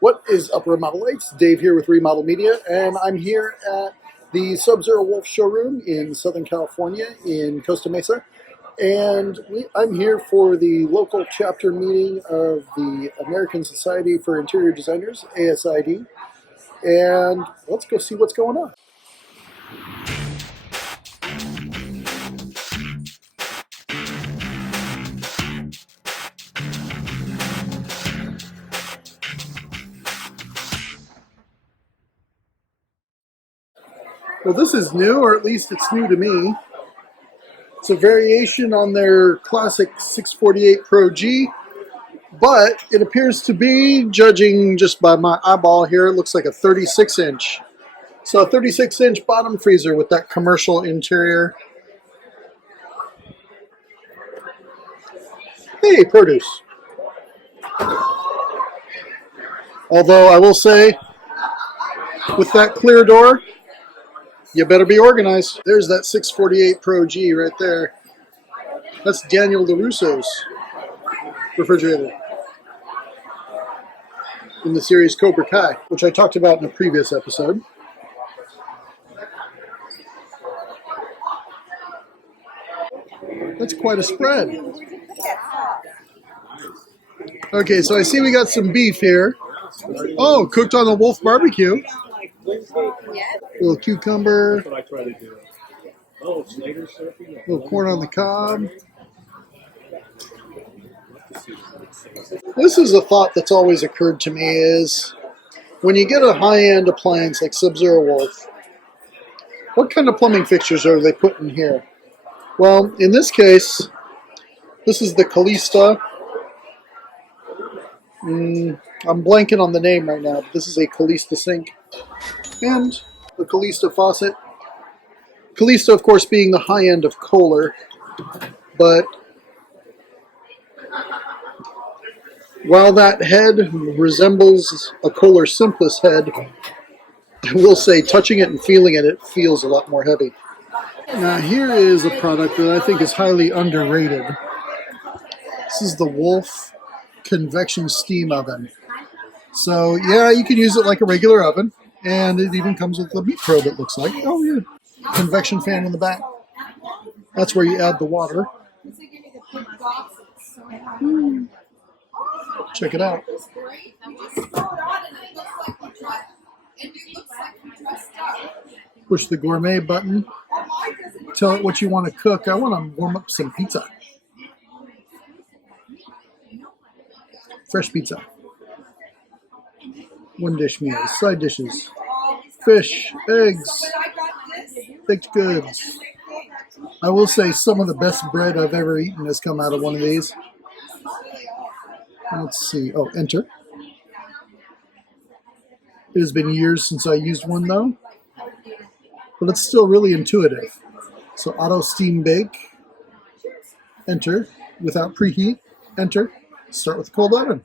What is up, Remodelites? Dave here with Remodel Media, and I'm here at the Sub-Zero Wolf showroom in Southern California in Costa Mesa. And I'm here for the local chapter meeting of the American Society for Interior Designers, ASID. And let's go see what's going on. Well, this is new, or at least it's new to me. It's a variation on their classic 648 Pro G, but it appears to be, judging just by my eyeball here, it looks like a 36-inch. So a 36-inch bottom freezer with that commercial interior. Hey, produce. Although I will say, with that clear door, you better be organized. There's that 648 Pro G right there. That's Daniel LaRusso's refrigerator in the series Cobra Kai, which I talked about in a previous episode. That's quite a spread. Okay, so I see we got some beef here. Oh, cooked on the Wolf barbecue. A little cucumber. A little corn on the cob. This is a thought that's always occurred to me is, when you get a high-end appliance like Sub-Zero Wolf, what kind of plumbing fixtures are they putting here? Well, in this case, this is the Calista. I'm blanking on the name right now, but this is a Calista sink. And the Calista faucet. Calista, of course, being the high end of Kohler, but while that head resembles a Kohler Simplest head, I will say, touching it and feeling it, it feels a lot more heavy. Now here is a product that I think is highly underrated. This is the Wolf Convection Steam Oven. So yeah, you can use it like a regular oven, and it even comes with a meat probe, it looks like. Oh yeah, convection fan in the back. That's where you add the water. Check it out. Push the gourmet button. Tell it what you want to cook. I want to warm up some pizza. Fresh pizza. One dish meals, side dishes, fish, eggs, baked goods. I will say some of the best bread I've ever eaten has come out of one of these. Let's see. Oh, enter. It has been years since I used one though, but it's still really intuitive. So auto steam bake. Enter. Without preheat. Enter. Start with a cold oven.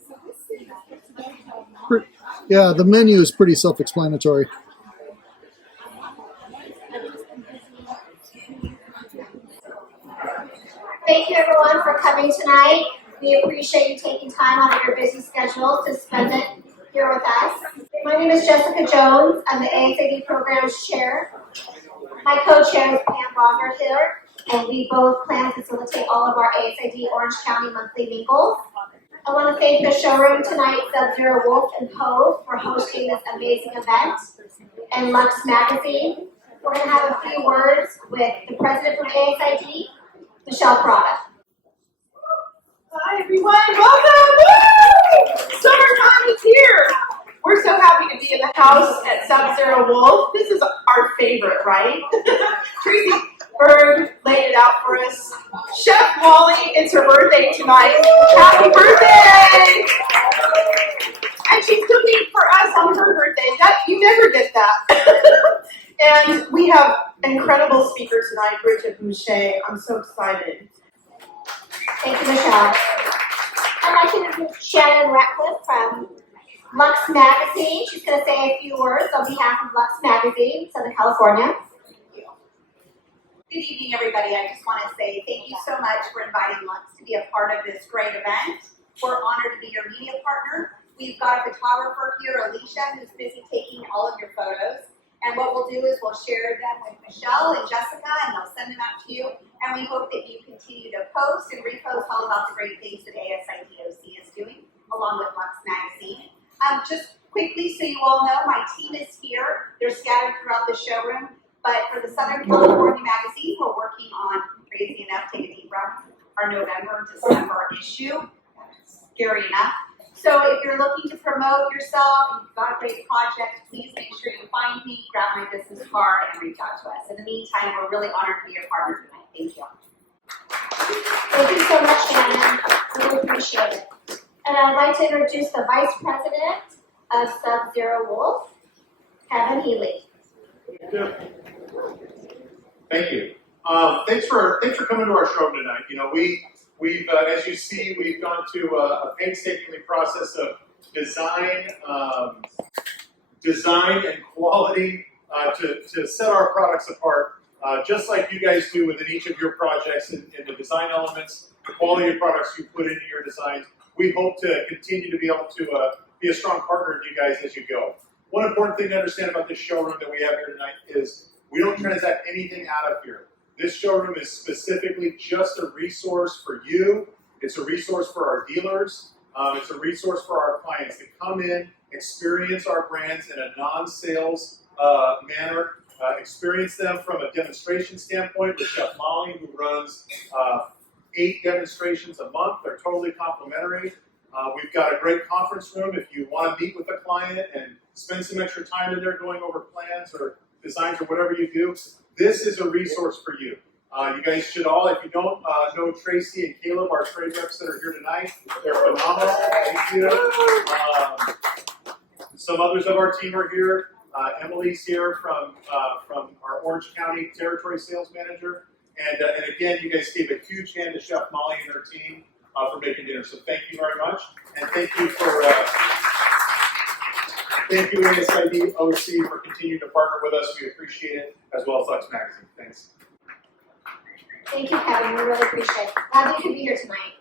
Yeah, the menu is pretty self-explanatory. Thank you everyone for coming tonight. We appreciate you taking time out of your busy schedule to spend it here with us. My name is Jessica Jones. I'm the ASID Programs Chair. My co-chair is Pam Bogner here, and we both plan to facilitate all of our ASID Orange County monthly mingles. I want to thank the showroom tonight, Sub-Zero Wolf and Cove, for hosting this amazing event, and Lux Magazine. We're going to have a few words with the president from ASID, Michelle Prada. Hi everyone, welcome! Woo! Summertime is here. We're so happy to be in the house at Sub-Zero Wolf. This is our favorite, right? Tracy Berg laid it out for us. Chef Molly, it's her birthday tonight. Happy birthday! And she's cooking for us on her birthday. You never get that. And we have an incredible speaker tonight, Bridget Bueche. I'm so excited. Thank you, Michelle. I'd like to introduce Shannon Ratcliffe from Lux Magazine. She's going to say a few words on behalf of Lux Magazine, Southern California. Good evening, everybody. I just want to say thank you so much for inviting Lux to be a part of this great event. We're honored to be your media partner. We've got a photographer here, Alicia, who's busy taking all of your photos. And what we'll do is we'll share them with Michelle and Jessica, and they'll send them out to you. And we hope that you continue to post and repost all about the great things that ASIDOC is doing, along with Lux Magazine. Just quickly, so you all know, my team is here. They're scattered throughout the showroom. But for the Southern California magazine, we're working on, crazy enough, take a deep breath, our November, December issue. Scary enough. So if you're looking to promote yourself, you've got a great project, please make sure you find me, grab my business card, and reach out to us. In the meantime, we're really honored to be your partner tonight. Thank you. Thank you so much, Shannon. Really appreciate it. And I'd like to introduce the Vice President of Sub-Zero Wolf, Kevin Healy. Thank you. Thanks for coming to our show tonight. You know, we've as you see, we've gone to a painstaking process of design and quality to set our products apart, just like you guys do within each of your projects in the design elements, the quality of products you put into your designs. We hope to continue to be able to be a strong partner to you guys as you go. One important thing to understand about this showroom that we have here tonight is we don't transact anything out of here. This showroom is specifically just a resource for you. It's a resource for our dealers. It's a resource for our clients to come in, experience our brands in a non-sales manner, experience them from a demonstration standpoint with Chef Molly, who runs 8 demonstrations a month. They're totally complimentary. We've got a great conference room if you want to meet with a client and spend some extra time in there going over plans or designs or whatever you do. This is a resource for you. You guys should all, if you don't know Tracy and Caleb, our trade reps that are here tonight, they're phenomenal. Thank you. Some others of our team are here. Emily's here from our Orange County Territory Sales Manager. And again, you guys gave a huge hand to Chef Molly and her team for making dinner. So thank you very much. And thank you for thank you ASID OC for continuing to partner with us. We appreciate it, as well as Lux Magazine. Thanks. Thank you, Kevin. We really appreciate it. Glad you could be here tonight.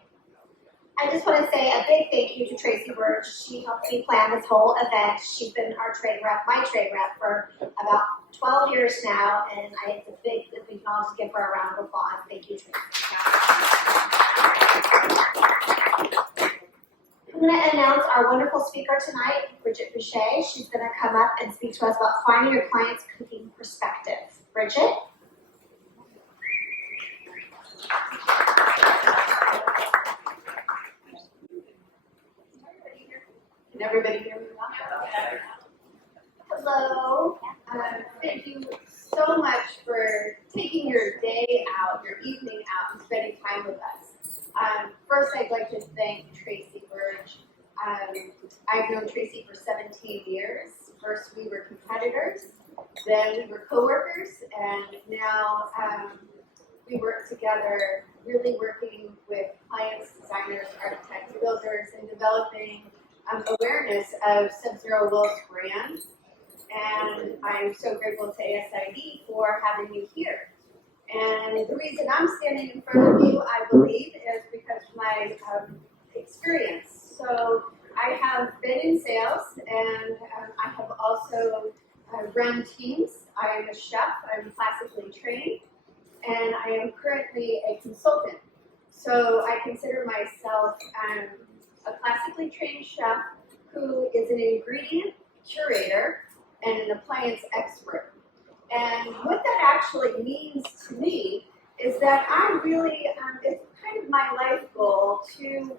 I just want to say a big thank you to Tracy Bueche. She helped me plan this whole event. She's been our trade rep, my trade rep, for about 12 years now, and it's a big, if we can all just give her a round of applause. Thank you, Tracy. I'm going to announce our wonderful speaker tonight, Bridget Bueche. She's going to come up and speak to us about finding your client's cooking perspective. Bridget? Can everybody hear me well? Hello. Thank you so much for taking your day out, your evening out, and spending time with us. First, I'd like to thank Tracy Bueche. I've known Tracy for 17 years. First, we were competitors, then we were coworkers, and now we work together, really working with clients, designers, architects, builders, and developing awareness of Sub-Zero Wolf's brand. And I'm so grateful to ASID for having me here. And the reason I'm standing in front of you, I believe, is because of my experience. So I have been in sales, and I have also run teams. I am a chef, I'm classically trained, and I am currently a consultant. So I consider myself a classically trained chef who is an ingredient curator and an appliance expert. And what that actually means to me is that I really, it's kind of my life goal to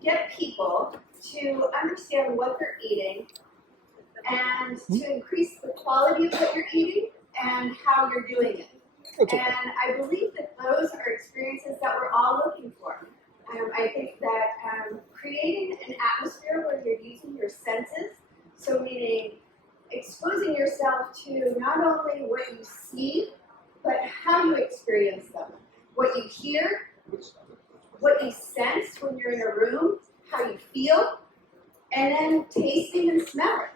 get people to understand what they're eating and to increase the quality of what you're eating and how you're doing it. And I believe that those are experiences that we're all looking for. I think that creating an atmosphere where you're using your senses, so meaning exposing yourself to not only what you see, but how you experience them. What you hear, what you sense when you're in a room, how you feel, and then tasting and smelling.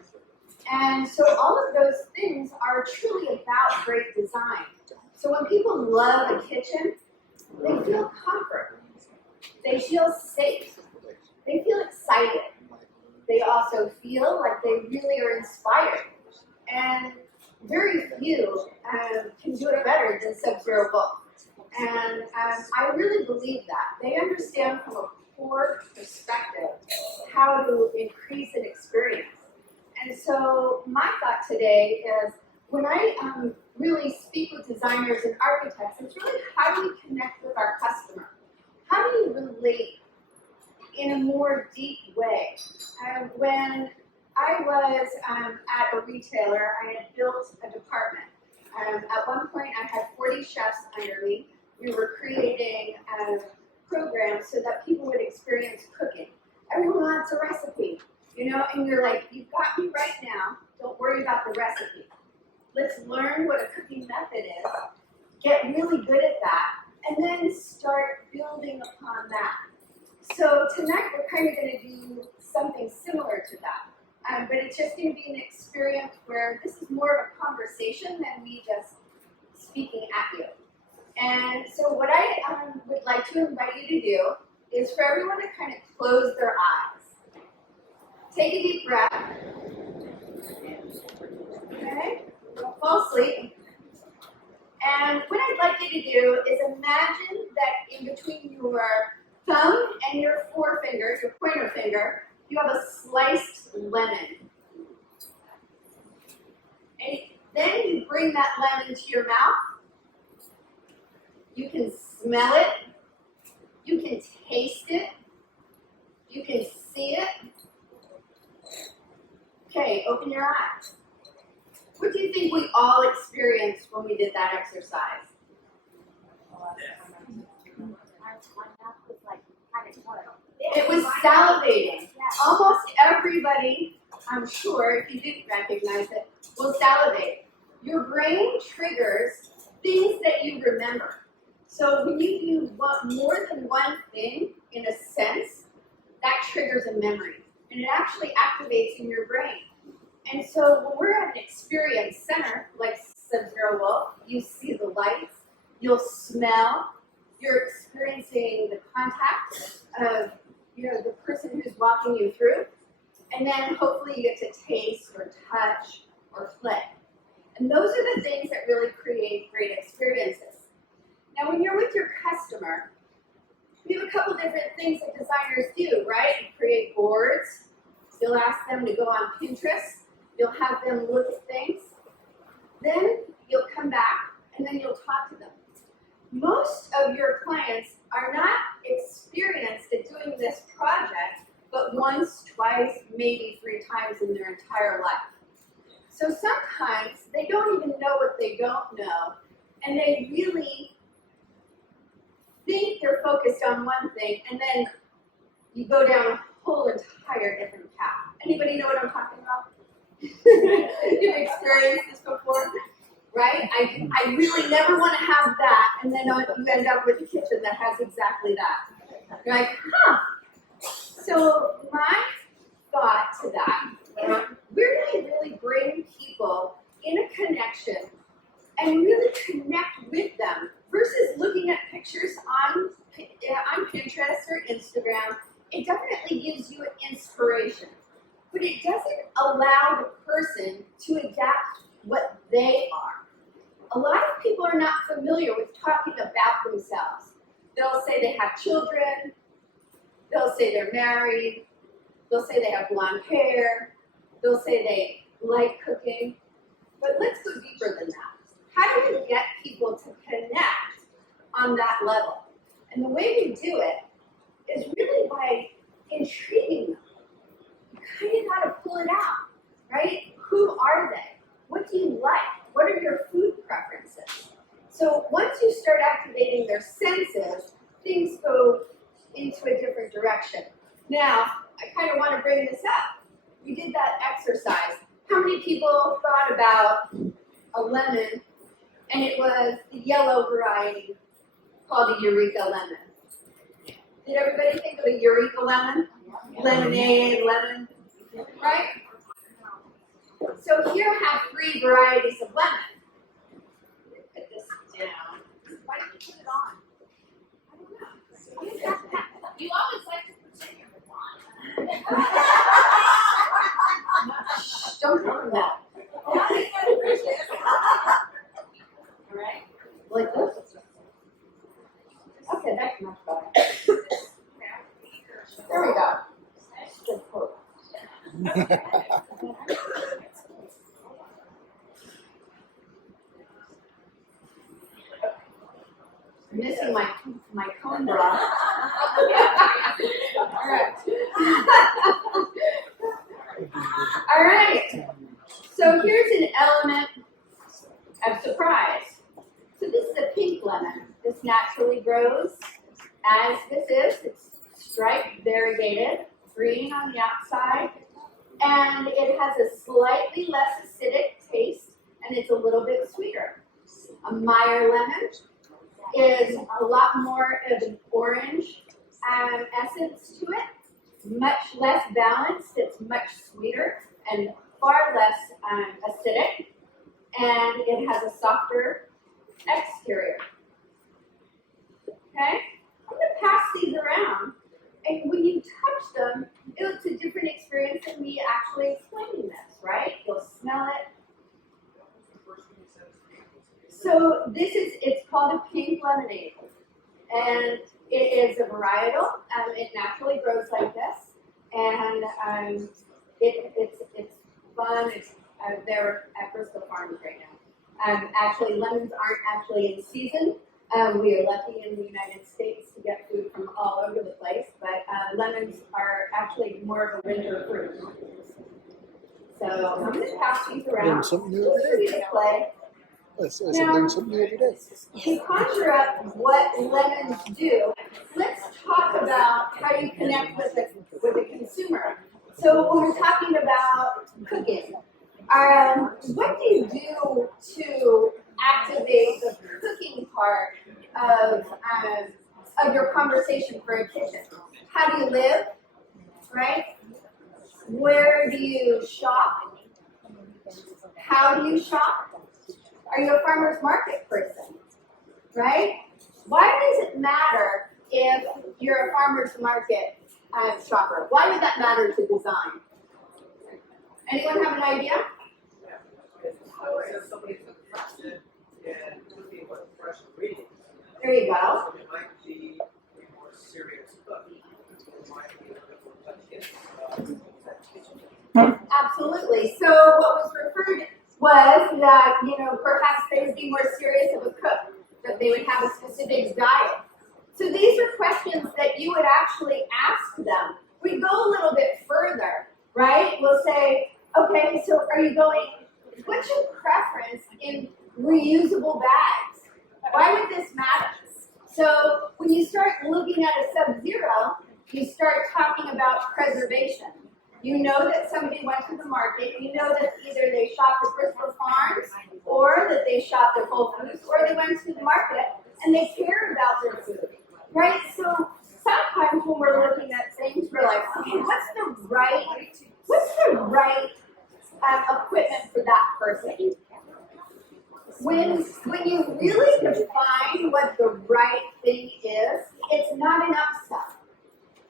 And so all of those things are truly about great design. So when people love a kitchen, they feel comfort. They feel safe. They feel excited. They also feel like they really are inspired. And very few can do it better than Sub-Zero Wolf. And I really believe that. They understand from a core perspective how to increase an experience. And so my thought today is when I really speak with designers and architects, it's really how do we connect with our customer? How do you relate in a more deep way? When I was at a retailer, I had built a department. At one point, I had 40 chefs under me. We were creating programs so that people would experience cooking. Everyone wants a recipe, you know, and you're like, you've got me right now. Don't worry about the recipe. Let's learn what a cooking method is, get really good at that, and then start building upon that. So tonight we're kind of going to do something similar to that, but it's just going to be an experience where this is more of a conversation than me just speaking at you. And so what I would like to invite you to do is for everyone to kind of close their eyes. Take a deep breath. Okay? Don't fall asleep. And what I'd like you to do is imagine that in between your thumb and your forefinger, your pointer finger, you have a sliced lemon. And then you bring that lemon to your mouth. You can smell it. You can taste it. You can see it. Okay, open your eyes. What do you think we all experienced when we did that exercise? It was salivating. Almost everybody, I'm sure, if you didn't recognize it, will salivate. Your brain triggers things that you remember. So when you do more than one thing, in a sense, that triggers a memory. And it actually activates in your brain. And so when we're at an experience center, like Sub-Zero Wolf, you see the lights, you'll smell, you're experiencing the contact of the person who's walking you through, and then hopefully you get to taste or touch or play. And those are the things that really create great experiences. Now when you're with your customer, we have a couple different things that designers do, right? You create boards, you'll ask them to go on Pinterest, you'll have them look at things, then you'll come back and then you'll talk to them. Most of your clients are not experienced at doing this project, but once, twice, maybe 3 times in their entire life. So sometimes they don't even know what they don't know, and they really think they're focused on one thing, and then you go down a whole entire different path. Anybody know what I'm talking about? You've experienced this before? Right? I really never want to have that, and then you end up with a kitchen that has exactly that. You're like, huh. So my thought to that, we really bring people in a connection and really connect with them versus looking at pictures on Pinterest or Instagram. It definitely gives you inspiration, but it doesn't allow the person to adapt what they are. A lot of people are not familiar with talking about themselves. They'll say they have children, they'll say they're married, they'll say they have blonde hair, they'll say they like cooking, but let's go deeper than that. How do we get people to connect on that level? And the way we do it is really by intriguing them. You kind of got to pull it out, right? Who are they? What do you like? What are your food preferences? So once you start activating their senses, things go into a different direction. Now, I kind of want to bring this up. We did that exercise. How many people thought about a lemon, and it was the yellow variety called the Eureka lemon? Did everybody think of a Eureka lemon? Lemonade, lemon, right? So here I have 3 varieties of lemon. Put this down. Why did you put it on? I don't know. You always like to pretend you're on. Shh, don't tell them that. Alright, like this. Okay, that's much better. There we go. Good quote. Missing my cone bra. All right. So here's an element of surprise. So this is a pink lemon. This naturally grows as this is. It's striped, variegated, green on the outside, and it has a slightly less acidic taste, and it's a little bit sweeter. A Meyer lemon is a lot more of an orange essence to it, much less balanced. It's much sweeter and far less acidic, and it has a softer exterior. Okay, I'm going to pass these around, and when you touch them, it's a different experience than me actually explaining this, right? You'll smell it. So it's called a pink lemonade, and it is a varietal. It naturally grows like this, and it's fun. They're at Bristol Farms right now. Actually, lemons aren't actually in season. We are lucky in the United States to get food from all over the place, but lemons are actually more of a winter fruit. So I'm going to pass these around. Learn something new every day. Play. I said learn something new every day. To conjure up what lemons do, let's talk about how you connect with the consumer. So when we're talking about cooking, what do you do to activate the cooking part of your conversation for a kitchen? How do you live, right? Where do you shop? How do you shop? Are you a farmer's market person, right? Why does it matter if you're a farmer's market shopper? Why would that matter to design? Anyone have an idea? There you go. It might be a more serious cook. It might be a little touchy. Absolutely. So what was referred was that, perhaps they would be more serious of a cook, that they would have a specific diet. So these are questions that you would actually ask them. We go a little bit further, right? We'll say, okay, so what's your preference in reusable bags? Why would this matter? So when you start looking at a sub-zero, you start talking about preservation. You know that somebody went to the market, you know that either they shopped at Bristol Farms, or that they shopped at Whole Foods, or they went to the market and they care about their food, right? So sometimes when we're looking at things, we're like, okay, what's the right equipment for that person? When you really define what the right thing is, it's not enough stuff,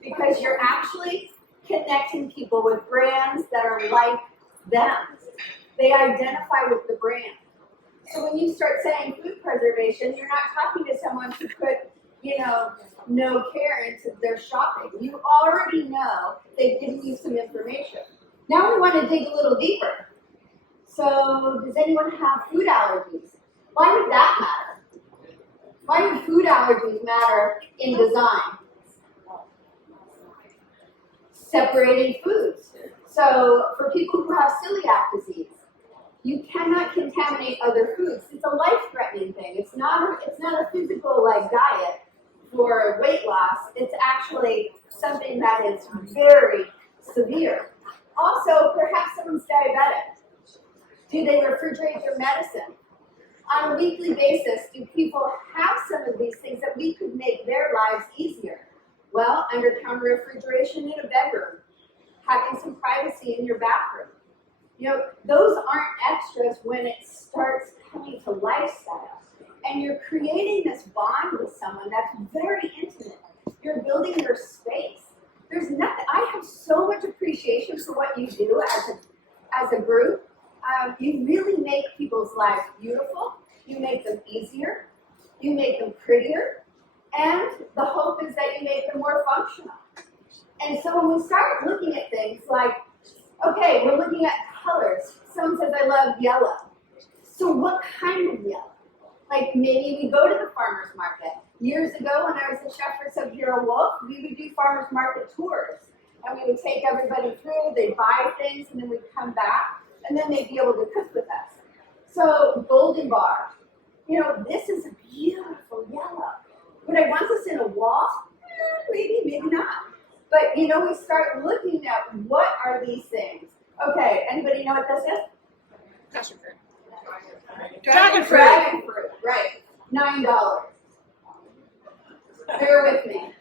because you're actually connecting people with brands that are like them. They identify with the brand. So when you start saying food preservation, you're not talking to someone who put, no care into their shopping. You already know they've given you some information. Now we want to dig a little deeper. So does anyone have food allergies? Why would that matter? Why would food allergies matter in design? Separating foods. So for people who have celiac disease, you cannot contaminate other foods. It's a life-threatening thing. It's not a physical diet for weight loss. It's actually something that is very severe. Also, perhaps someone's diabetic. Do they refrigerate their medicine? On a weekly basis, do people have some of these things that we could make their lives easier? Well, under counter refrigeration in a bedroom, having some privacy in your bathroom. Those aren't extras when it starts coming to lifestyle. And you're creating this bond with someone that's very intimate. You're building their space. there's nothing, I have so much appreciation for what you do as a group. You really make people's lives beautiful. You make them easier. You make them prettier. And the hope is that you make them more functional. And so when we start looking at things like, okay, we're looking at colors. Someone says, I love yellow. So what kind of yellow? Like maybe we go to the farmer's market. Years ago when I was a chef for Sub-Zero Wolf, we would do farmer's market tours. And we would take everybody through, they'd buy things, and then we'd come back, and then they'd be able to cook with us. So Golden Bar, you know, this is a beautiful yellow. Would I want this in a wall? Maybe, maybe not. But you know, we start looking at what are these things. Okay, anybody know what this is? Passion fruit. Dragon fruit, right. $9. Bear with me.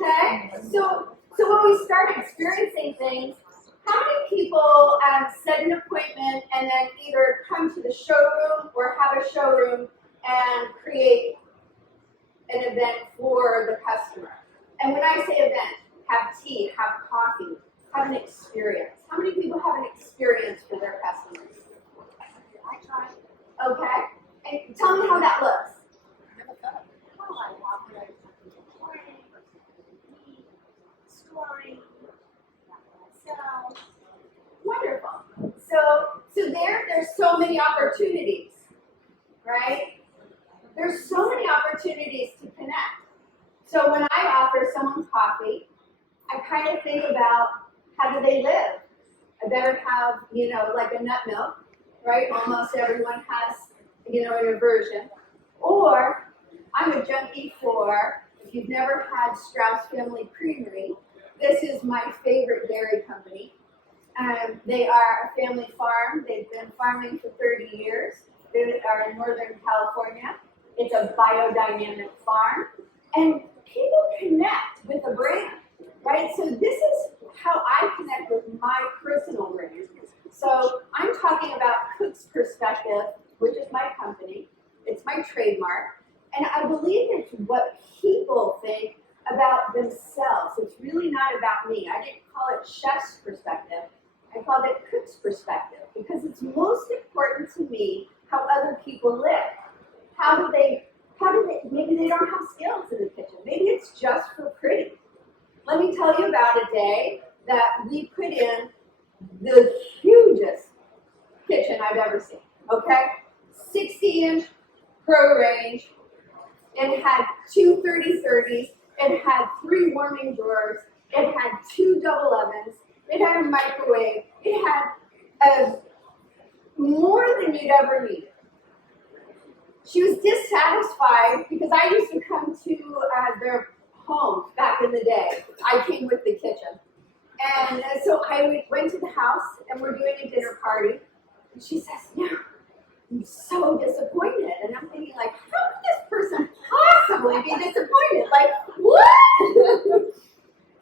Okay, so when we start experiencing things, how many people set an appointment and then either come to the showroom or have a showroom and create an event for the customer? And when I say event, have tea, have coffee, have an experience. How many people have an experience for their customers? I try. Okay, and tell me how that looks. Wonderful. So there's so many opportunities, right? There's so many opportunities to connect. So when I offer someone coffee, I kind of think about how do they live? I better have, you know, like a nut milk, right? Almost everyone has, you know, an aversion. Or I'm a junkie for, if you've never had Strauss Family Creamery, this is my favorite dairy company. They are a family farm. They've been farming for 30 years. They are in Northern California. It's a biodynamic farm. And people connect with the brand, right? So this is how I connect with my personal brand. So I'm talking about Cook's Perspective, which is my company. It's my trademark. And I believe it's what people think about themselves. It's really not about me. I didn't call it chef's perspective. I called it cook's perspective because it's most important to me how other people live. How do they, maybe they don't have skills in the kitchen. Maybe it's just for pretty. Let me tell you about a day that we put in the hugest kitchen I've ever seen, okay? 60-inch pro range. It had two 30-30s. It had 3 warming drawers. It had 2 double ovens. It had a microwave. It had more than you'd ever need. She was dissatisfied because I used to come to their homes back in the day. I came with the kitchen. And so I went to the house and we're doing a dinner party. And she says, yeah, I'm so disappointed. And I'm thinking like, how could this person possibly be disappointed? Like, what?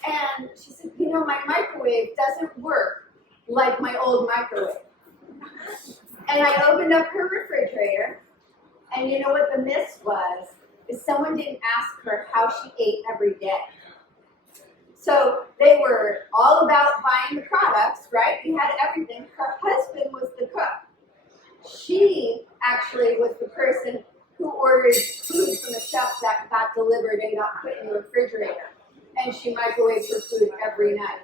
And she said, you know, my microwave doesn't work like my old microwave. And I opened up her refrigerator, and you know what the miss was? Is someone didn't ask her how she ate every day. So they were all about buying the products, right? We had everything. Her husband was the cook. She actually was the person who ordered food from the chef that got delivered and got put in the refrigerator. And she microwaved her food every night.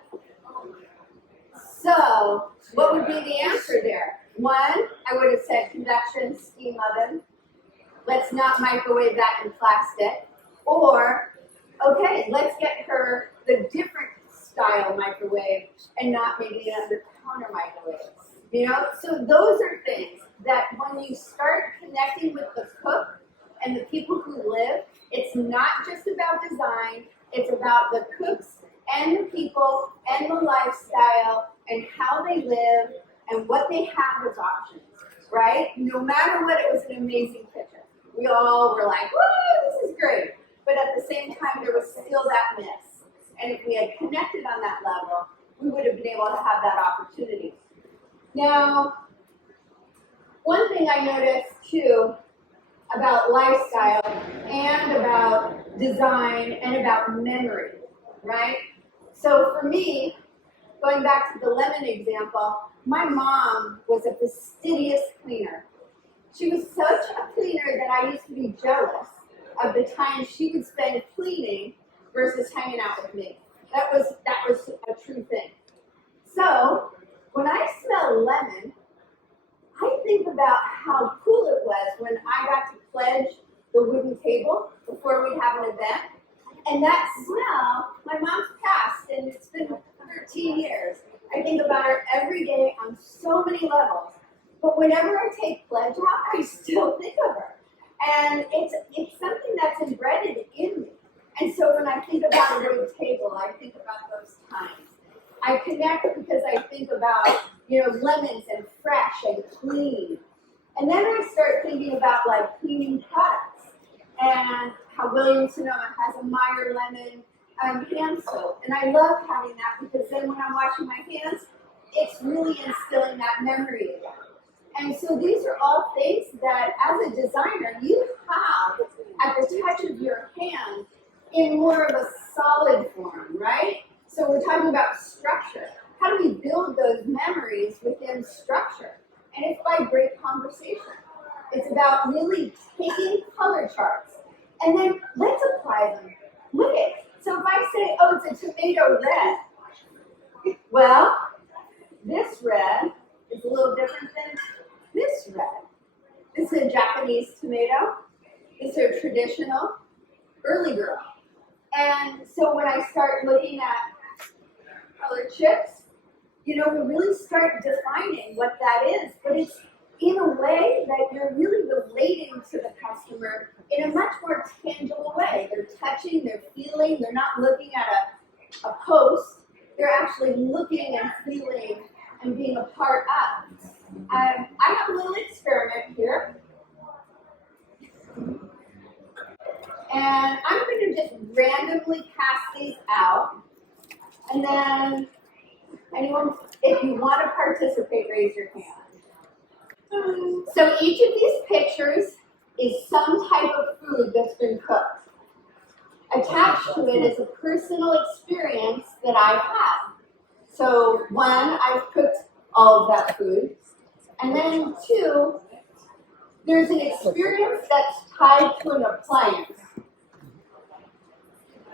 So what would be the answer there? One, I would have said convection steam oven. Let's not microwave that in plastic. Or, okay, let's get her the different style microwave and not maybe an under-counter microwave. You know, so those are things that when you start connecting with the cook and the people who live, it's not just about design, it's about the cooks and the people and the lifestyle and how they live and what they have as options, right? No matter what, it was an amazing kitchen. We all were like, woo, this is great. But at the same time, there was still that miss. And if we had connected on that level, we would have been able to have that opportunity. Now, one thing I noticed too, about lifestyle, and about design, and about memory, right? So for me, going back to the lemon example, my mom was a fastidious cleaner. She was such a cleaner that I used to be jealous of the time she would spend cleaning versus hanging out with me. That was a true thing. So when I smell lemon, I think about how cool it was when I got to pledge the wooden table before we'd have an event. And that smell, my mom's passed, and it's been 13 years. I think about her every day on so many levels. But whenever I take pledge out, I still think of her. And it's something that's embedded in me. And so when I think about a wood table, I think about those times. I connect because I think about, lemons and fresh and clean. And then I start thinking about like cleaning products and how Williams-Sonoma has a Meyer lemon hand soap. And I love having that because then when I'm washing my hands, it's really instilling that memory again. And so these are all things that as a designer, you have at the touch of your hand in more of a solid form, right? So we're talking about structure. How do we build those memories within structure? And it's by great conversation. It's about really taking color charts and then let's apply them. Look at, so if I say, oh, it's a tomato red, well, this red is a little different than this red. This is a Japanese tomato. This is a traditional early girl. And so when I start looking at colored chips, we really start defining what that is. But it's in a way that you're really relating to the customer in a much more tangible way. They're touching, they're feeling, they're not looking at a post. They're actually looking and feeling and being a part of. I have a little experiment here. And I'm going to just randomly pass these out. And then, anyone, if you want to participate, raise your hand. So each of these pictures is some type of food that's been cooked. Attached to it is a personal experience that I've had. So one, I've cooked all of that food. And then two, there's an experience that's tied to an appliance.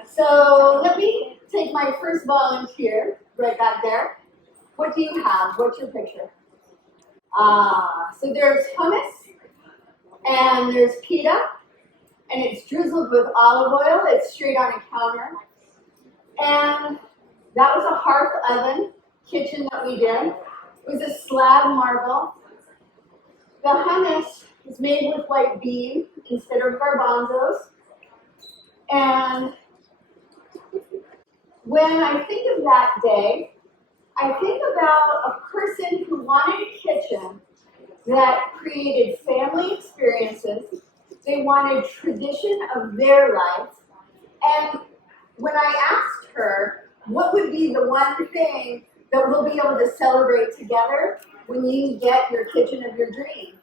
So let me take my first volunteer right back there. What do you have? What's your picture? So there's hummus, and there's pita, and it's drizzled with olive oil. It's straight on a counter. And that was a hearth oven kitchen that we did. It was a slab marble. The hummus is made with white bean instead of garbanzos. And when I think of that day, I think about a person who wanted a kitchen that created family experiences. They wanted tradition of their life. And when I asked her, what would be the one thing that we'll be able to celebrate together when you get your kitchen of your dream?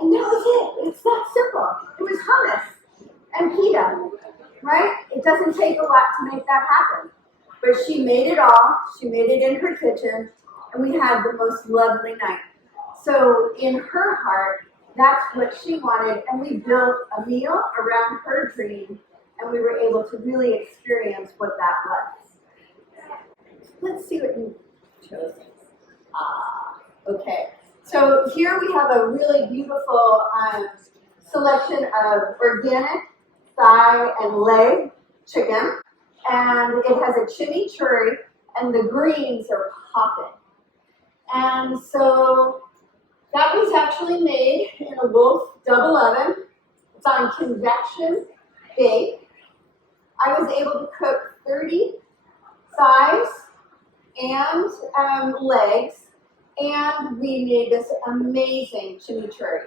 And that was it. It's that simple. It was hummus and pita, right? It doesn't take a lot to make that happen. But she made it all. She made it in her kitchen, and we had the most lovely night. So in her heart, that's what she wanted, and we built a meal around her dream, and we were able to really experience what that was. Let's see what you chose. Okay. So here we have a really beautiful selection of organic thigh and leg chicken. And it has a chimichurri, and the greens are popping. And so that was actually made in a Wolf double oven. It's on convection bake. I was able to cook 30 thighs and legs, and we made this amazing chimichurri.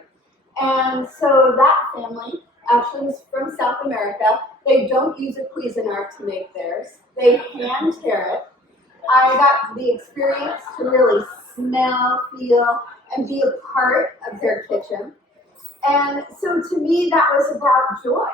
And so that family actually is from South America. They don't use a Cuisinart to make theirs. They hand tear it. I got the experience to really smell, feel, and be a part of their kitchen. And so to me, that was about joy.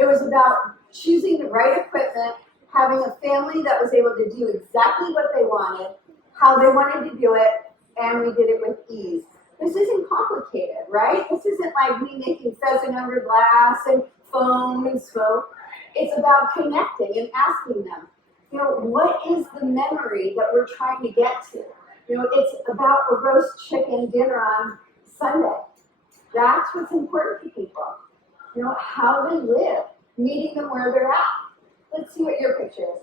It was about choosing the right equipment, having a family that was able to do exactly what they wanted, how they wanted to do it, and we did it with ease. This isn't complicated, right? This isn't like me making pheasant under glass and foam and smoke. It's about connecting and asking them, you know, what is the memory that we're trying to get to? You know, it's about a roast chicken dinner on Sunday. That's what's important to people. You know, how they live, meeting them where they're at. Let's see what your picture is.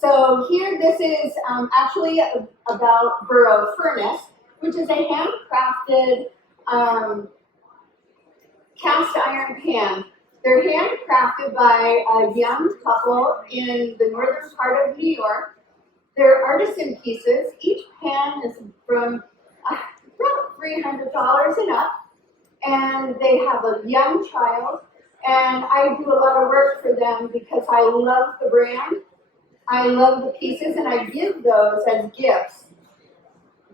So here, this is actually about Burrow Furnace, which is a handcrafted cast iron pan. They're handcrafted by a young couple in the northern part of New York. They're artisan pieces. Each pan is from about $300 and up. And they have a young child. And I do a lot of work for them because I love the brand. I love the pieces, and I give those as gifts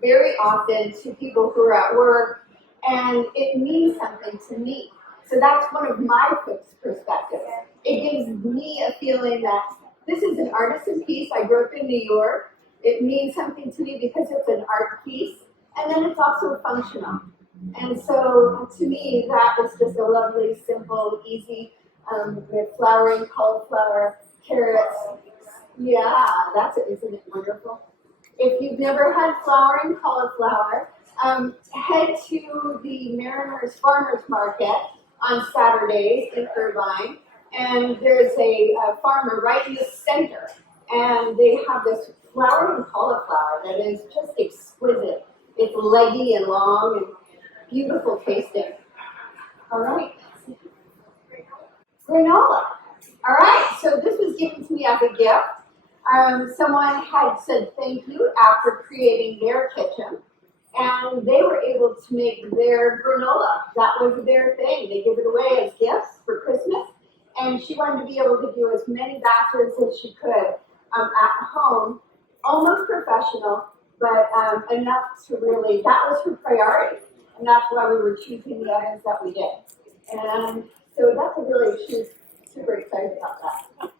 very often to people who are at work, and it means something to me. So that's one of my perspectives. It gives me a feeling that this is an artisan piece. I grew up in New York. It means something to me because it's an art piece, and then it's also functional. And so to me, that was just a lovely, simple, easy, with flowering cauliflower, carrots. Yeah, isn't it wonderful? If you've never had flowering cauliflower, head to the Mariners Farmers Market on Saturdays in Irvine, and there's a farmer right in the center, and they have this flowering cauliflower that is just exquisite. It's leggy and long and beautiful tasting. All right. Granola. All right, so this was given to me as a gift. Someone had said thank you after creating their kitchen, and they were able to make their granola. That was their thing. They give it away as gifts for Christmas, and she wanted to be able to do as many batches as she could at home, almost professional, but enough to really, that was her priority, and that's why we were choosing the ovens that we did. And so that's a really, she was super excited about that.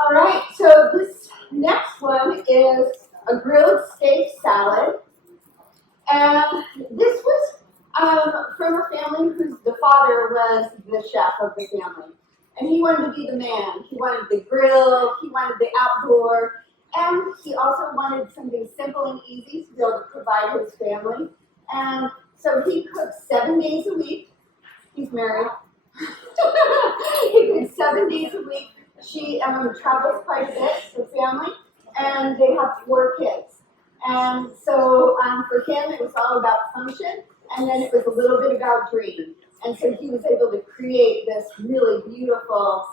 All right, so this next one is a grilled steak salad. And this was from a family whose the father was the chef of the family. And he wanted to be the man. He wanted the grill, he wanted the outdoor, and he also wanted something simple and easy to be able to provide his family. And so he cooks 7 days a week. He's married. He cooks 7 days a week. She travels quite a bit, the family, and they have 4 kids. And so for him, it was all about function, and then it was a little bit about dream. And so he was able to create this really beautiful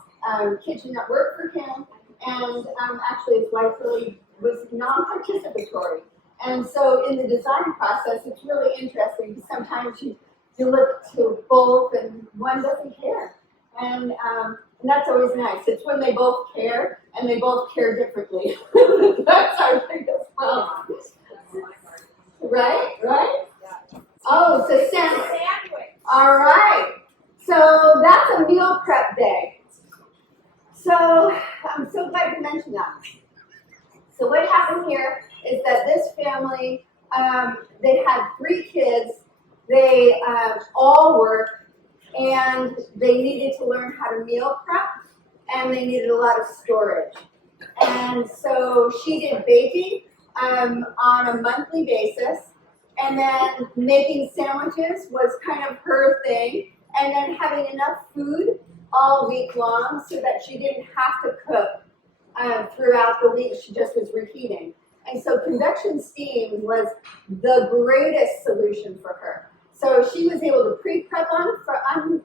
kitchen that worked for him, and actually his wife really was non-participatory. And so in the design process, it's really interesting because sometimes you look to both and one doesn't care. And that's always nice. It's when they both care, and they both care differently. That's our biggest problem. Right? Oh, it's a sandwich. All right. So that's a meal prep day. So I'm so glad you mentioned that. So what happened here is that this family, they had 3 kids. They all worked, and they needed to learn how to meal prep, and they needed a lot of storage. And so she did baking on a monthly basis, and then making sandwiches was kind of her thing, and then having enough food all week long so that she didn't have to cook throughout the week. She just was reheating. And so convection steam was the greatest solution for her. So she was able to pre-prep on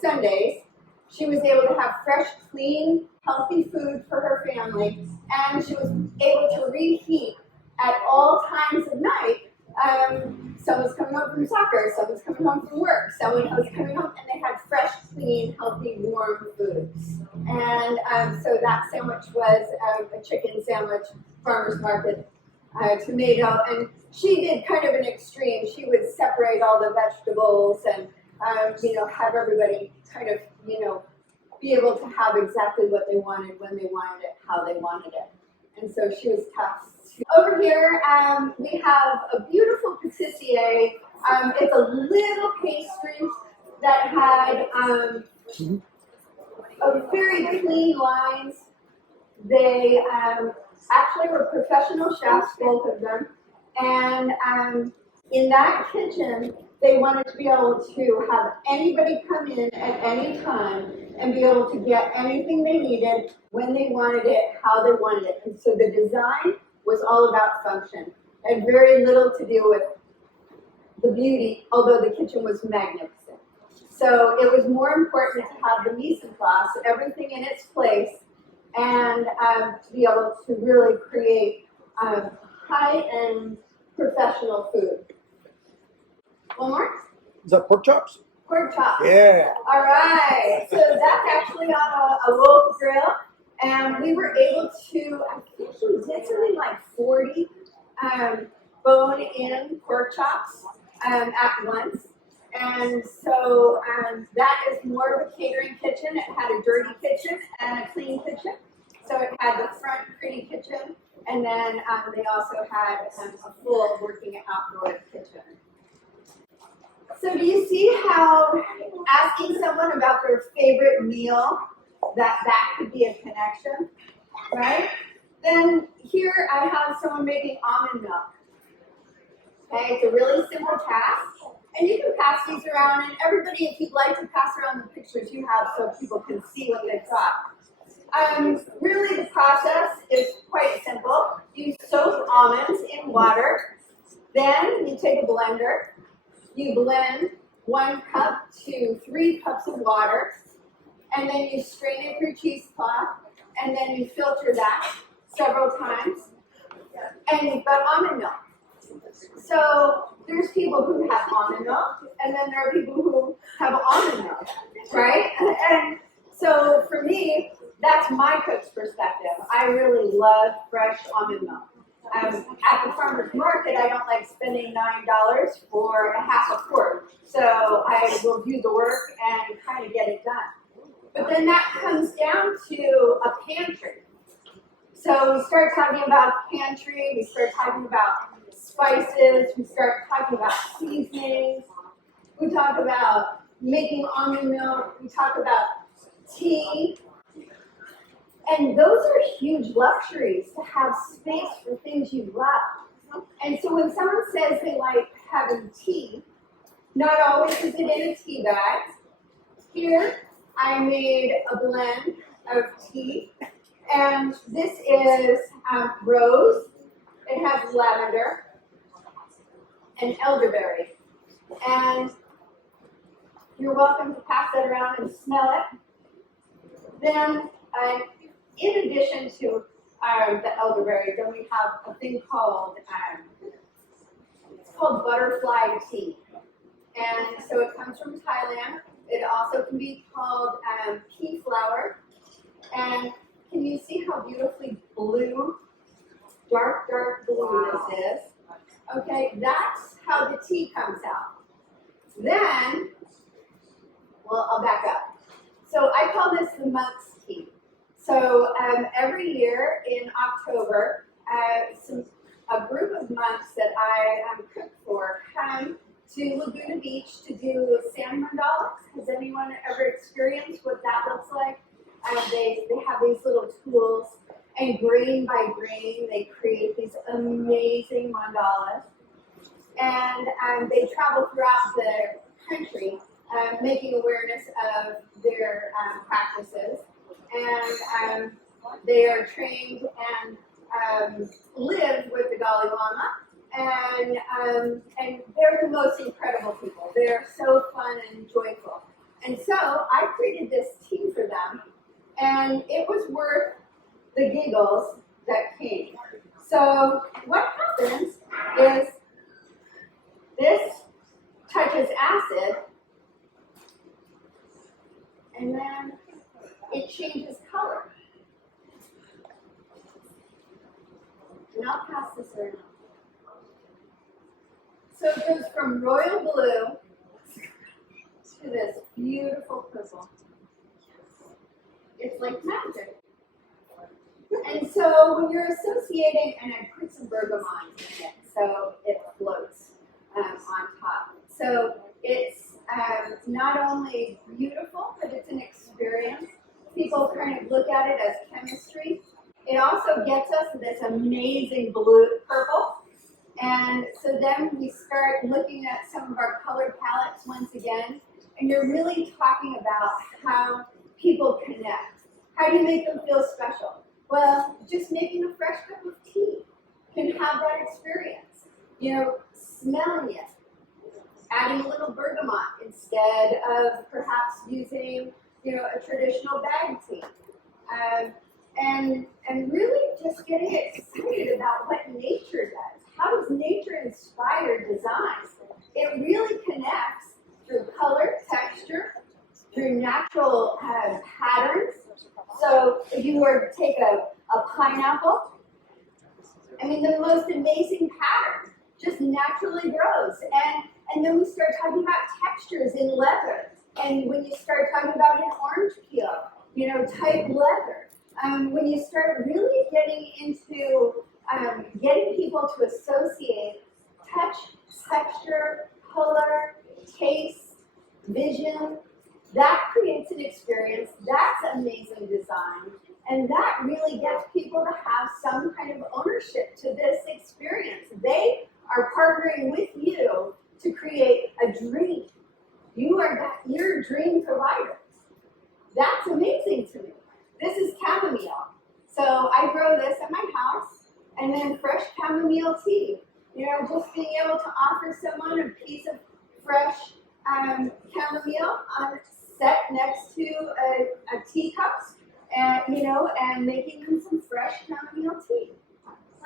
Sundays. She was able to have fresh, clean, healthy food for her family, and she was able to reheat at all times of night. Someone's coming home from soccer, someone's coming home from work, someone was coming home, and they had fresh, clean, healthy, warm food. And so that sandwich was a chicken sandwich, farmer's market tomato, and she did kind of an extreme. She would separate all the vegetables and, have everybody kind of, be able to have exactly what they wanted, when they wanted it, how they wanted it. And so she was tough. Over here, we have a beautiful patissier. It's a little pastry that had a very clean lines. They actually were professional chefs, both of them. And in that kitchen, they wanted to be able to have anybody come in at any time and be able to get anything they needed, when they wanted it, how they wanted it. And so the design was all about function and very little to do with the beauty, although the kitchen was magnificent. So it was more important to have the mise en place, everything in its place, and to be able to really create high-end professional food. One more? Is that pork chops? Pork chops. Yeah. All right. So that's actually on a wolf grill. And we were able to, I think we did something like 40 bone-in pork chops at once. And so that is more of a catering kitchen. It had a dirty kitchen and a clean kitchen. So it had the front pretty kitchen, and then they also had a full working outdoor kitchen. So do you see how asking someone about their favorite meal, that could be a connection, right? Then here I have someone making almond milk. Okay, it's a really simple task. And you can pass these around, and everybody, if you'd like to pass around the pictures you have so people can see what they've got. Really the process is quite simple. You soak almonds in water, then you take a blender, you blend 1 cup to 3 cups of water, and then you strain it through cheesecloth, and then you filter that several times, and you've got almond milk. So there's people who have almond milk, and then there are people who have almond milk, right? And so for me, that's my cook's perspective. I really love fresh almond milk. At the farmer's market, I don't like spending $9 for a half a quart. So I will do the work and kind of get it done. But then that comes down to a pantry. So we start talking about pantry, we start talking about spices, we start talking about seasonings, we talk about making almond milk, we talk about tea. And those are huge luxuries, to have space for things you love. And so when someone says they like having tea, not always is it in a tea bag. Here, I made a blend of tea. And this is rose, it has lavender, and elderberry. And you're welcome to pass that around and smell it. Then, in addition to the elderberry, then we have a thing called, it's called butterfly tea. And so it comes from Thailand. It also can be called pea flower. And can you see how beautifully blue, dark blue this is? Okay, that's how the tea comes out. Then, well, I'll back up. So I call this the monk's tea. So every year in October, a group of monks that I cook for come to Laguna Beach to do sand mandalas. Has anyone ever experienced what that looks like? They have these little tools, and grain by grain, they create these amazing mandalas. And they travel throughout the country, making awareness of their practices. And they are trained and live with the Dalai Lama. And they're the most incredible people. They're so fun and joyful. And so I created this tea for them, and it was worth the giggles that came. So what happens is this touches acid, and then it changes color. And I'll pass this around. So it goes from royal blue to this beautiful purple. It's like magic. And so when you're associating, and I put some bergamot in it, so it floats on top. So it's not only beautiful, but it's an experience. People kind of look at it as chemistry. It also gets us this amazing purple. And so then we start looking at some of our color palettes once again, and you're really talking about how people connect. How do you make them feel special? Well, just making a fresh cup of tea can have that experience. You know, smelling it, adding a little bergamot instead of perhaps using, you know, a traditional bag tea. And really just getting excited about what nature does. How does nature inspire design? It really connects through color, texture, through natural patterns. So if you were to take a pineapple, I mean, the most amazing pattern just naturally grows. And then we start talking about textures in leather. And when you start talking about an orange peel, you know, type leather. When you start really getting into getting people to associate touch, texture, color, taste, vision, that creates an experience. That's amazing design. And that really gets people to have some kind of ownership to this experience. They are partnering with you to create a dream. You're a dream provider. That's amazing to me. This is chamomile. So I grow this at my house, and then fresh chamomile tea. You know, just being able to offer someone a piece of fresh chamomile set next to a teacup, and you know, and making them some fresh chamomile tea.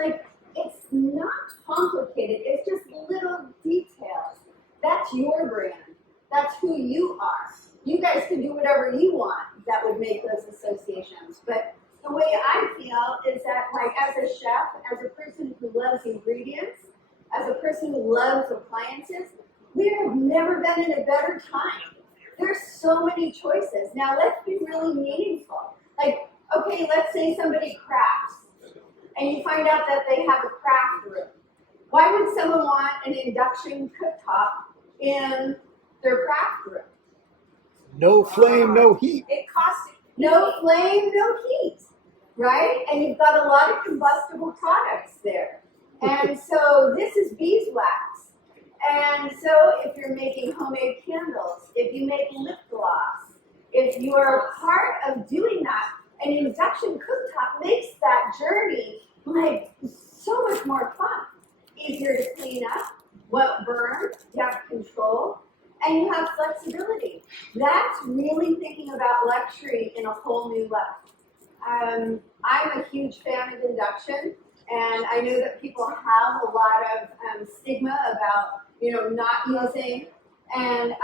Like, it's not complicated. It's just little details. That's your brand. That's who you are. You guys can do whatever you want that would make those associations. But the way I feel is that, like, as a chef, as a person who loves ingredients, as a person who loves appliances, we have never been in a better time. There's so many choices. Now, let's be really meaningful. Like, okay, let's say somebody crafts, and you find out that they have a craft room. Why would someone want an induction cooktop in their craft room? No flame, no heat. It costs no flame, no heat, right? And you've got a lot of combustible products there. And so this is beeswax. And so if you're making homemade candles, if you make lip gloss, if you are a part of doing that, an induction cooktop makes that journey like so much more fun. Easier to clean up, won't burn, you have control, and you have flexibility. That's really thinking about luxury in a whole new level. I'm a huge fan of induction, and I know that people have a lot of stigma about, you know, not using, and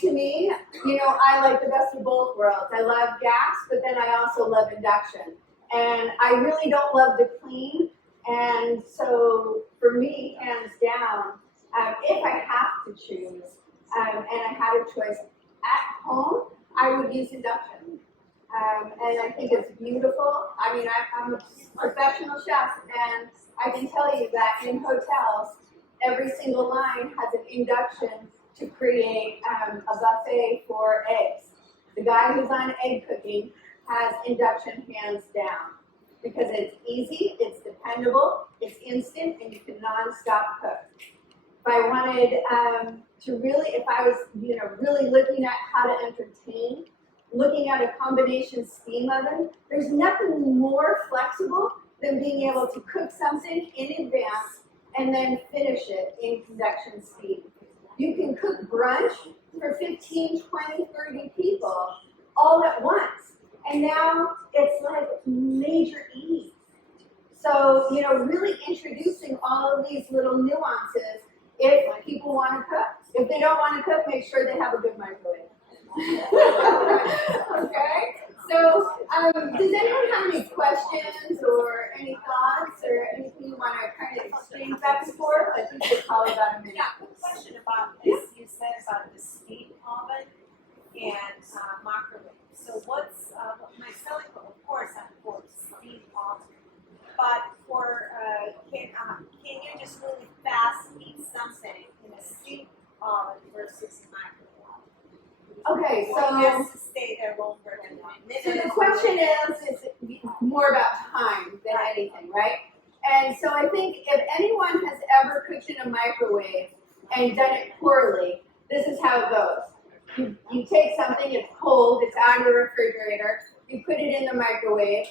to me, you know, I like the best of both worlds. I love gas, but then I also love induction, and I really don't love to clean, and so for me, hands down, if I have to choose, and I had a choice at home, I would use induction. And I think it's beautiful. I mean, I'm a professional chef, and I can tell you that in hotels, every single line has an induction to create a buffet for eggs. The guy who's on egg cooking has induction hands down because it's easy, it's dependable, it's instant, and you can non-stop cook. If I wanted to really, if I was, you know, really looking at how to entertain, looking at a combination steam oven, there's nothing more flexible than being able to cook something in advance and then finish it in convection steam. You can cook brunch for 15, 20, 30 people all at once. And now it's like major ease. So, you know, really introducing all of these little nuances if people want to cook. If they don't want to cook, make sure they have a good microwave. Okay? So, does anyone have any questions or any thoughts or anything you want to kind of exchange back and forth, I think it's probably about a minute. Yeah, quick question about this. You said about the steam oven and microwave. So what's my selling point? Of course, I'm for steam oven. But for can you just really fast heat something in a steam oven versus microwave? Okay, Or so. it has to stay there longer than 1 minute. So the question is more about time than anything, right? And so I think if anyone has ever cooked in a microwave and done it poorly, this is how it goes. You take something, it's cold, it's out of the refrigerator, you put it in the microwave,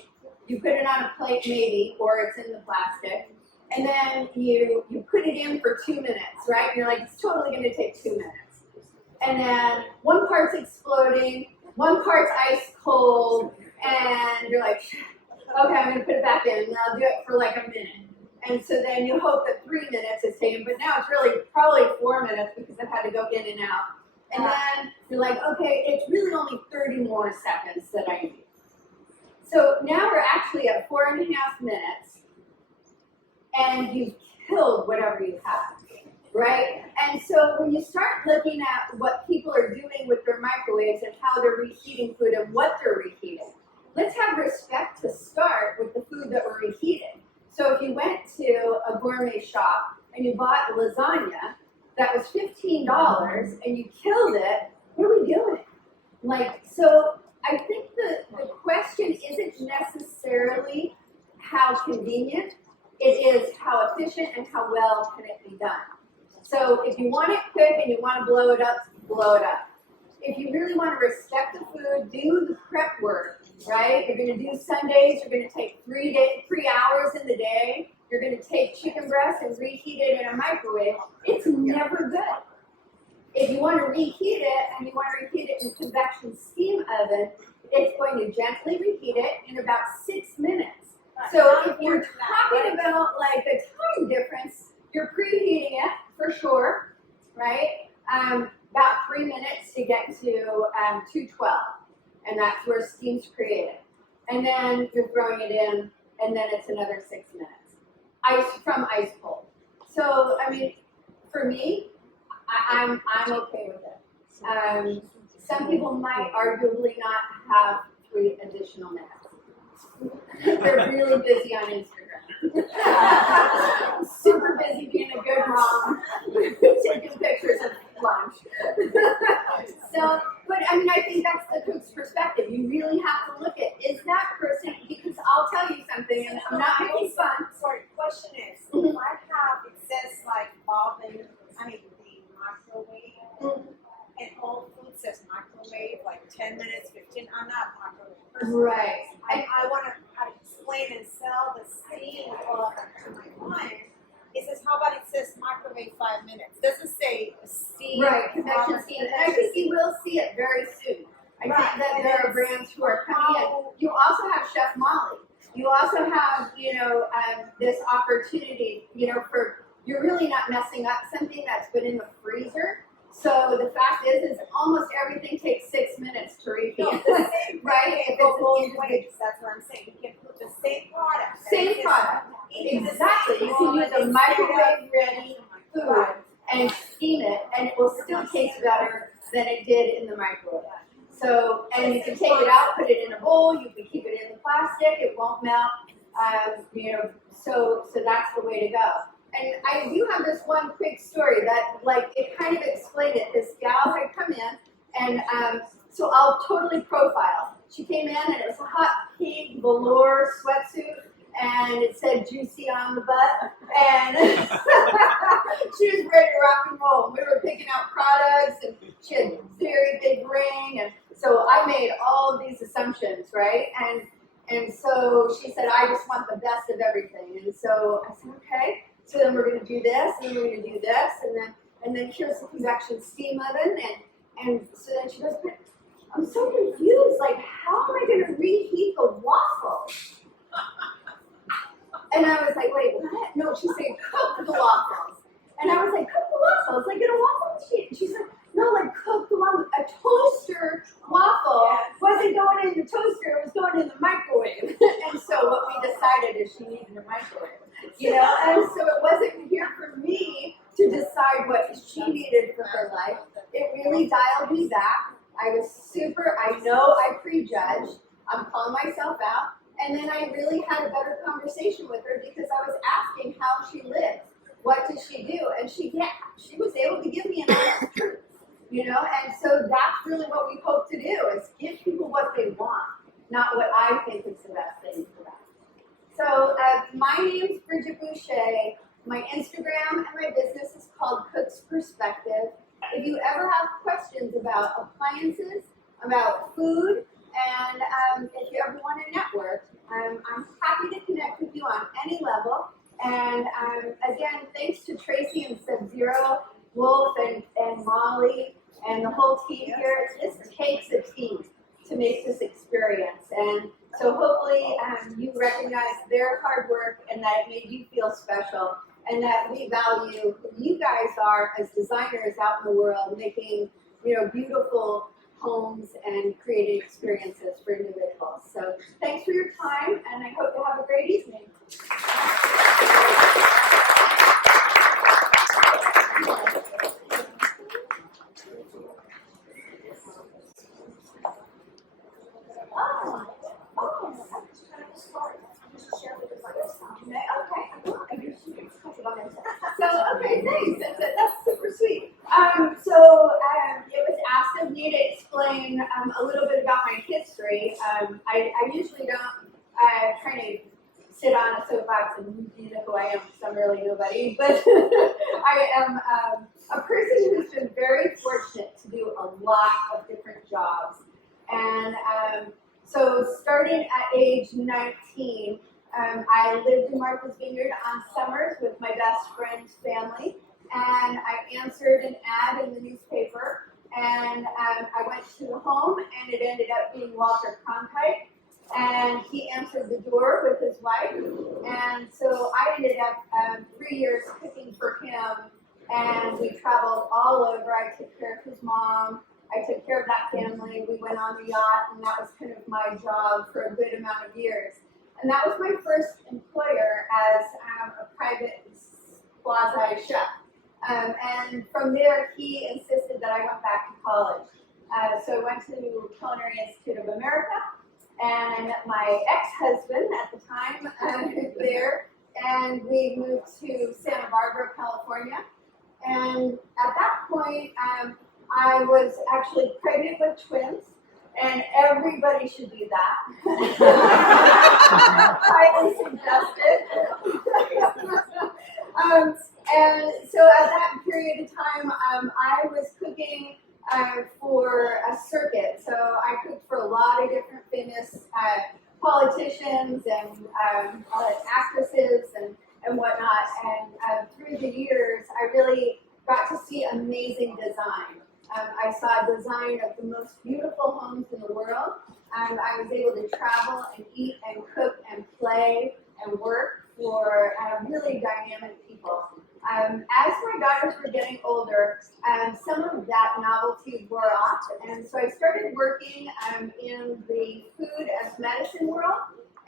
you put it on a plate maybe, or it's in the plastic, and then you put it in for 2 minutes, right? And you're like, it's totally gonna take 2 minutes. And then one part's exploding, one part's ice cold, and you're like, okay, I'm gonna put it back in, and I'll do it for like a minute. And so then you hope that 3 minutes is taken, but now it's really probably 4 minutes because I've had to go in and out. And then you're like, okay, it's really only 30 more seconds that I need. So now we're actually at 4.5 minutes, and you've killed whatever you have, right? And so when you start looking at what people are doing with their microwaves and how they're reheating food and what they're reheating, let's have respect to start with the food that we're reheating. So if you went to a gourmet shop and you bought lasagna that was $15 and you killed it, what are we doing? Like, so I think the question isn't necessarily how convenient, it is how efficient and how well can it be done. So if you want it quick and you want to blow it up, blow it up. If you really want to respect the food, do the prep work, right? You're going to do Sundays, you're going to take 3 hours in the day, you're going to take chicken breast and reheat it in a microwave. It's never good. If you want to reheat it and you want to reheat it in a convection steam oven, it's going to gently reheat it in about 6 minutes. So if you're talking about like the time difference, you're preheating it for sure, right? About 3 minutes to get to 212, and that's where steam's created. And then you're throwing it in, and then it's another 6 minutes. Ice cold. So I mean, for me, I'm okay with it. Some people might arguably not have 3 additional minutes. They're really busy on Instagram. Super busy being a good mom, taking pictures of lunch. So, but I mean, I think that's the cook's perspective. You really have to look at, is that person, because I'll tell you something, and I'm not making fun. Sorry, question is, if I have, it says like oven, the microwave, and Whole Foods says microwave, like 10 minutes, 15, I'm not a microwave person. Right. I want to explain and sell the steam oven to my client. It says, how about it says microwave 5 minutes? Doesn't say steam. Right, convection steam. And I think you will see it very soon. I think that there are brands who are coming in. You also have Chef Molly. You also have, this opportunity, for, you're really not messing up something that's been in the freezer. So the fact is almost everything takes 6 minutes to reheat, right? If it's both ways, that's what I'm saying. You can put the same product. Same product, exactly. You can use a microwave-ready food and steam it, and it will still taste better than it did in the microwave. So, and you can take it out, put it in a bowl. You can keep it in the plastic; it won't melt. So that's the way to go. And I do have this one quick story that, it kind of explained it. This gal had come in, and so I'll totally profile. She came in, and it was a hot pink velour sweatsuit, and it said "juicy" on the butt, and she was ready to rock and roll. We were picking out products, and she had a very big ring, and so I made all of these assumptions, right? And so she said, "I just want the best of everything," and so I said, "Okay." So then we're going to do this, and then we're going to do this, and then here's the convection steam oven, and so then she goes, "But I'm so confused. Like, how am I going to reheat the waffles?" And I was like, "Wait, what?" No, she's saying cook the waffles, and I was like, "Cook the waffles, like in a waffle machine." She's like, "No, like cook the one with a toaster waffle wasn't going in the toaster; it was going in the microwave." And so what we decided is she needed a microwave. you know, and so it wasn't here for me to decide what she needed for her life. It really dialed me back. I know I prejudged. I'm calling myself out. And then I really had a better conversation with her because I was asking how she lives. What does she do? And she was able to give me an honest truth, you know? And so that's really what we hope to do is give people what they want, not what I think is the best thing for them. So my name's Bridget Bueche. My Instagram and my business is called Cook's Perspective. If you ever have questions about appliances, about food, and if you ever want to network, I'm happy to connect with you on any level. And again, thanks to Tracy and Sub-Zero, Wolf and Molly and the whole team here. It just takes a team to make this experience. And so hopefully you recognize their hard work and that it made you feel special and that we value who you guys are as designers out in the world, making, you know, beautiful homes and creating experiences for individuals. So thanks for your time, and I hope you have a great evening. Okay, thanks. That's super sweet. It was asked of me to explain a little bit about my history. I usually don't kind of sit on a soapbox and you know who I am because I'm really nobody, but I am a person who's been very fortunate to do a lot of different jobs. And so starting at age 19, I lived in Martha's Vineyard on summers with my best friend's family, and I answered an ad in the newspaper, and I went to the home, and it ended up being Walter Cronkite, and he answered the door with his wife, and so I ended up 3 years cooking for him, and we traveled all over. I took care of his mom. I took care of that family. We went on the yacht, and that was kind of my job for a good amount of years. And that was my first employer as a private quasi-chef. And from there, he insisted that I went back to college. So I went to Culinary Institute of America, and I met my ex-husband at the time there, and we moved to Santa Barbara, California. And at that point, I was actually pregnant with twins. And everybody should do that. Highly suggested. And so at that period of time, I was cooking for a circuit. So I cooked for a lot of different famous politicians and actresses and whatnot. And through the years, I really got to see amazing design. I saw design of the most beautiful homes in the world. I was able to travel and eat and cook and play and work for really dynamic people. As my daughters were getting older, some of that novelty wore off, and so I started working in the food as medicine world,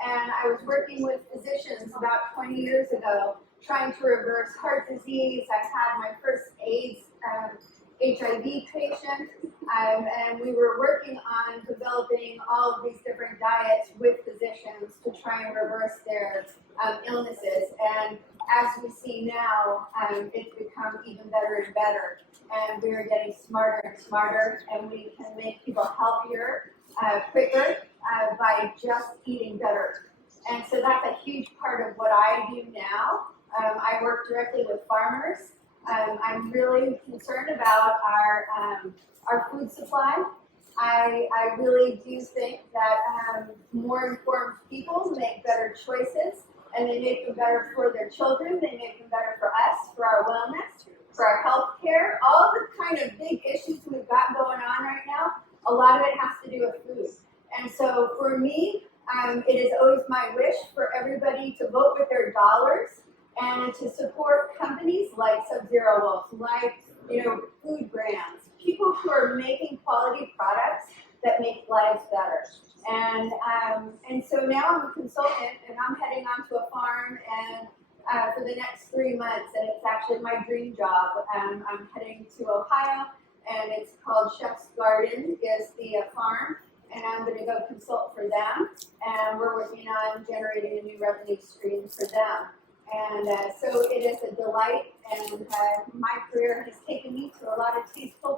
and I was working with physicians about 20 years ago, trying to reverse heart disease. I had my first AIDS HIV patient, and we were working on developing all of these different diets with physicians to try and reverse their illnesses. And as we see now, it's become even better and better. And we are getting smarter and smarter, and we can make people healthier, quicker, by just eating better. And so that's a huge part of what I do now. I work directly with farmers. I'm really concerned about our food supply. I really do think that more informed people make better choices, and they make them better for their children, they make them better for us, for our wellness, for our health care, all the kind of big issues we've got going on right now, a lot of it has to do with food. And so for me, it is always my wish for everybody to vote with their dollars and to support companies like Sub-Zero Wolf, like food brands, people who are making quality products that make lives better. And so now I'm a consultant, and I'm heading onto a farm, and for the next 3 months, and it's actually my dream job. I'm heading to Ohio, and it's called Chef's Garden is the farm, and I'm going to go consult for them, and we're working on generating a new revenue stream for them. And so it is a delight, and my career has taken me to a lot of tasteful